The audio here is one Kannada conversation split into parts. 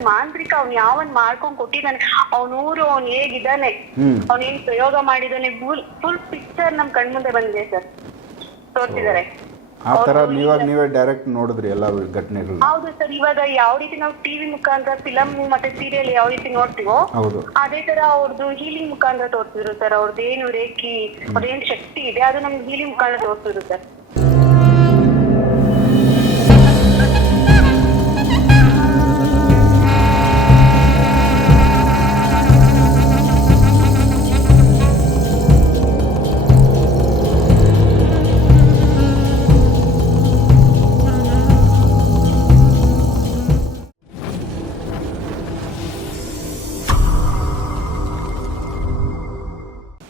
ಮಾಂತ್ರಿಕ ಅವ್ನ್ ಯಾವನ್ ಮಾಡ್ಕೊಂಡ್ ಕೊಟ್ಟಿದ್ದಾನೆ ಅವ್ನ ಊರು ಅವ್ನ್ ಹೇಗಿದ್ದಾನೆ ಅವ್ನ್ ಏನ್ ಪ್ರಯೋಗ ಮಾಡಿದಾನೆ ಫುಲ್ ಫುಲ್ ಪಿಕ್ಚರ್ ನಮ್ ಕಣ್ಮುಂದೆ ಬಂದಿದೆ ಸರ್. ತೋರ್ಸಿದಾರೆ ಆ ಥರ ನೀವಾಗ ನೀವೇ ಡೈರೆಕ್ಟ್ ನೋಡಿದ್ರಿ ಎಲ್ಲ ಘಟನೆಗಳು. ಹೌದು ಸರ್ ಇವಾಗ ಯಾವ ರೀತಿ ನಾವು ಟಿವಿ ಮುಖಾಂತರ ಫಿಲಂ ಮತ್ತೆ ಸೀರಿಯಲ್ ಯಾವ ರೀತಿ ನೋಡ್ತೀವೋ ಹೌದು. ಅದೇ ತರ ಅವ್ರದ್ದು ಹೀಲಿಂಗ್ ಮುಖಾಂತರ ತೋರ್ಸಿದ್ರು ಸರ್. ಅವ್ರದ್ದು ಏನು ರೇಖಿ ಅವ್ರದ್ದೇನು ಶಕ್ತಿ ಇದೆ ಅದು ನಮ್ಗೆ ಹೀಲಿಂಗ್ ಮುಖಾಂತರ ತೋರ್ಸಿದ್ರು ಸರ್.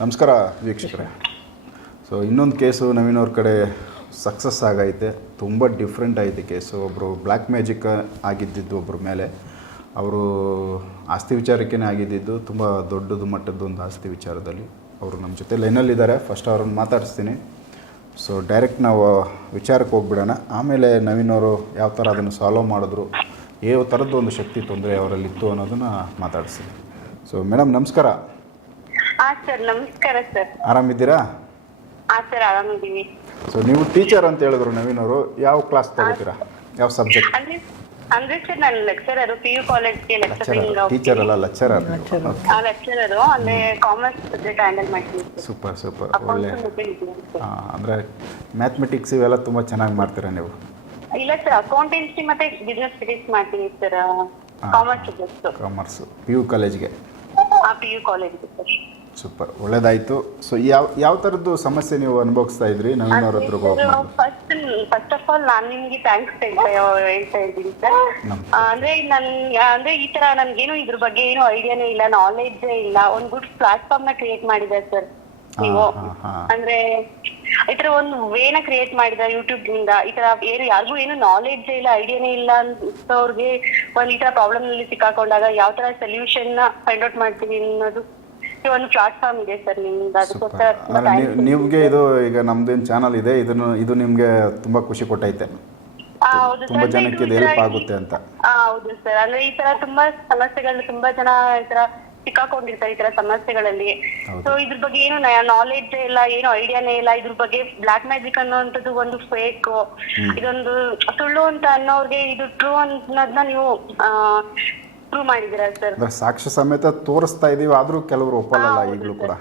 ನಮಸ್ಕಾರ ವೀಕ್ಷಕರೇ. ಸೊ ಇನ್ನೊಂದು ಕೇಸು ನವೀನ್ ಅವ್ರ ಕಡೆ ಸಕ್ಸಸ್ ಆಗೈತೆ. ತುಂಬ ಡಿಫ್ರೆಂಟ್ ಐತೆ ಕೇಸು. ಒಬ್ಬರು ಬ್ಲ್ಯಾಕ್ ಮ್ಯಾಜಿಕ್ ಆಗಿದ್ದಿದ್ದು ಒಬ್ಬರ ಮೇಲೆ. ಅವರು ಆಸ್ತಿ ವಿಚಾರಕ್ಕೇ ಆಗಿದ್ದಿದ್ದು, ತುಂಬ ದೊಡ್ಡದು ಮಟ್ಟದ್ದು ಒಂದು ಆಸ್ತಿ ವಿಚಾರದಲ್ಲಿ. ಅವರು ನಮ್ಮ ಜೊತೆ ಲೈನಲ್ಲಿದ್ದಾರೆ ಫಸ್ಟ್ ಅವ್ರನ್ನ ಮಾತಾಡಿಸ್ತೀನಿ. ಸೊ ಡೈರೆಕ್ಟ್ ನಾವು ವಿಚಾರಕ್ಕೆ ಹೋಗ್ಬಿಡೋಣ. ಆಮೇಲೆ ನವೀನ್ ಅವರು ಯಾವ ಥರ ಅದನ್ನು ಸಾಲ್ವ್ ಮಾಡಿದ್ರು, ಯಾವ ಥರದ್ದು ಒಂದು ಶಕ್ತಿ ತೊಂದರೆ ಅವರಲ್ಲಿತ್ತು ಅನ್ನೋದನ್ನು ಮಾತಾಡಿಸ್ತೀನಿ. ಸೊ ಮೇಡಮ್ ನಮಸ್ಕಾರ. ಹಾ ಸರ್ ನಮಸ್ಕಾರ ಸರ್. ಆರಾಮಿದ್ದೀರಾ? ಹಾ ಸರ್ ಆರಾಮಿದೀವಿ ಸೊ ನೀವು ಟೀಚರ್ ಅಂತ ಹೇಳಿದ್ರು ನವೀನ್ ಅವರು ಯಾವ ಕ್ಲಾಸ್ ತಗೋತೀರಾ? ಯಾವ ಸಬ್ಜೆಕ್ಟ್ ಅಂದ್ರೆ ಅಂದ್ರೆ ಸರ್ ನಾನು ಲೆಕ್ಚರರು ಪಿ ಯು ಕಾಲೇಜ್ಗೆ ಲೆಕ್ಚರಿಂಗ್ ಟೀಚರ್ ಅಲ್ಲ ಲೆಕ್ಚರರ್ ಲೆಕ್ಚರರು ಅಂದ್ರೆ ಕಾಮರ್ಸ್ ಸಬ್ಜೆಕ್ಟ್ ಹ್ಯಾಂಡಲ್ ಮಾಡ್ತೀನಿ. ಸೂಪರ್ ಸೂಪರ್ ಒಳ್ಳೆ. sir. ಅಂದರೆ ಮ್ಯಾಥಮೆಟಿಕ್ಸ್ ಇವೆಲ್ಲ ತುಂಬಾ ಚೆನ್ನಾಗಿ ಮಾಡ್ತೀರಾ ನೀವು? ಇಲ್ಲ ಸರ್ ಅಕೌಂಟೆನ್ಸಿ ಮತ್ತೆ ಬಿಸ್ನೆಸ್ ಸ್ಟಡೀಸ್ ಮಾಡ್ತೀನಿ sir commerce subject commerce P U ಕಾಲೇಜ್ಗೆ ಆ ಪಿ ಯು ಕಾಲೇಜ್ಗೆ ಸರ್. ಸೂಪರ್ ಒಳ್ಳೇದಾಯ್ತು. ಸೊ ಯಾವ ಯಾವ ಥರದ್ದು ಸಮಸ್ಯೆ ನೀವು ಅನುಭವಿಸ್ತಾ ಇದ್ರಿ? ನವೀನ್ ಅವ್ರ ಹತ್ರ ಫಸ್ಟ್ ಫಸ್ಟ್ ಆಫ್ ಆಲ್ ನಾನು ನಿಮ್ಗೆ ಥ್ಯಾಂಕ್ಸ್ ಹೇಳ್ತಾ ಇದ್ದೀನಿ ಸರ್ ಅಂದ್ರೆ ನನ್ ಅಂದ್ರೆ ಈ ತರ ನನ್ಗೇನು ಇದ್ರ ಬಗ್ಗೆ ಏನು ಐಡಿಯಾನೇ ಇಲ್ಲ ನಾಲೆಡ್ಜ್ ಇಲ್ಲ. ಒಂದ್ ಗುಡ್ ಪ್ಲಾಟ್ಫಾರ್ಮ್ನ ಕ್ರಿಯೇಟ್ ಮಾಡಿದೆ ಸರ್ ನೀವು. ಅಂದ್ರೆ ಈ ತರ ಒಂದು ವೇನ ಕ್ರಿಯೇಟ್ ಮಾಡಿದ ಯೂಟ್ಯೂಬ್ನಿಂದ ಈ ತರ ಏನು ಯಾರಿಗೂ ಏನು ನಾಲೆಡ್ಜ್ ಇಲ್ಲ ಐಡಿಯಾನೇ ಇಲ್ಲ ಅಂತವ್ರಿಗೆ ಒಂದ್ ಈ ತರ ಪ್ರಾಬ್ಲಮ್ನಲ್ಲಿ ಸಿಕ್ಕಾಕೊಂಡಾಗ ಯಾವ ತರ ಸೊಲ್ಯೂಷನ್ನ ಫೈಂಡ್ ಔಟ್ ಮಾಡ್ತೀವಿ ಅನ್ನೋದು ಒಂದು ಪ್ಲಾಟ್ಫಾರ್ಮ್ ಇದೆ ಸರ್ ನಿಮ್ದು. ಅದಕ್ಕೋಸ್ಕರ thanks. ನಿಮಗೆ ಇದು ಈಗ ನಮ್ಮದೇನು ಚಾನಲ್ ಇದೆ ಇದನ್ನು ಇದು ನಿಮ್ಗೆ ತುಂಬಾ ಖುಷಿ ಕೊಟ್ಟೈತೆ. ಆ, ಹೌದು ತುಂಬ. ಜನಕ್ಕೆ ಇದು ಹೆಲ್ಪ್ ಆಗುತ್ತೆ ಅಂತ. ಆ, ಹೌದು ಸರ್. ಅಂದ್ರೆ ಈ ತರ ತುಂಬಾ ಸಮಸ್ಯೆಗಳು ತುಂಬಾ ಜನ ಈ ತರ ಸಿಕ್ಕಾಕೊಂಡಿರ್ತಾರೆ ಈ ತರ ಸಮಸ್ಯೆಗಳಲ್ಲಿ. ಸೊ ಇದ್ರ ಬಗ್ಗೆ ಏನು ನಾಲೆಡ್ಜ್ ಇಲ್ಲ ಏನು ಐಡಿಯಾನೇ ಇಲ್ಲ. ಇದ್ರ ಬಗ್ಗೆ ಬ್ಲಾಕ್ ಮ್ಯಾಜಿಕ್ ಅನ್ನೋಂಥದ್ದು ಒಂದು ಫೇಕ್ ಇದೊಂದು ಸುಳ್ಳು ಅಂತ ಅನ್ನೋರ್ಗೆ ಇದು ಟ್ರೂ ಅನ್ನೋದನ್ನ ನೀವು ಪ್ರೂವ್ ಸರ್ ಸಾಕ್ಷಿ ಸಾಕ್ಷ್ಯ ಸಮೇತ ತೋರಿಸ್ತಾ ಇದೀವಿ ಆದ್ರೂ ಕೆಲವರು ಒಪ್ಪಲ್ಲ ಈಗಲೂ ಕೂಡ.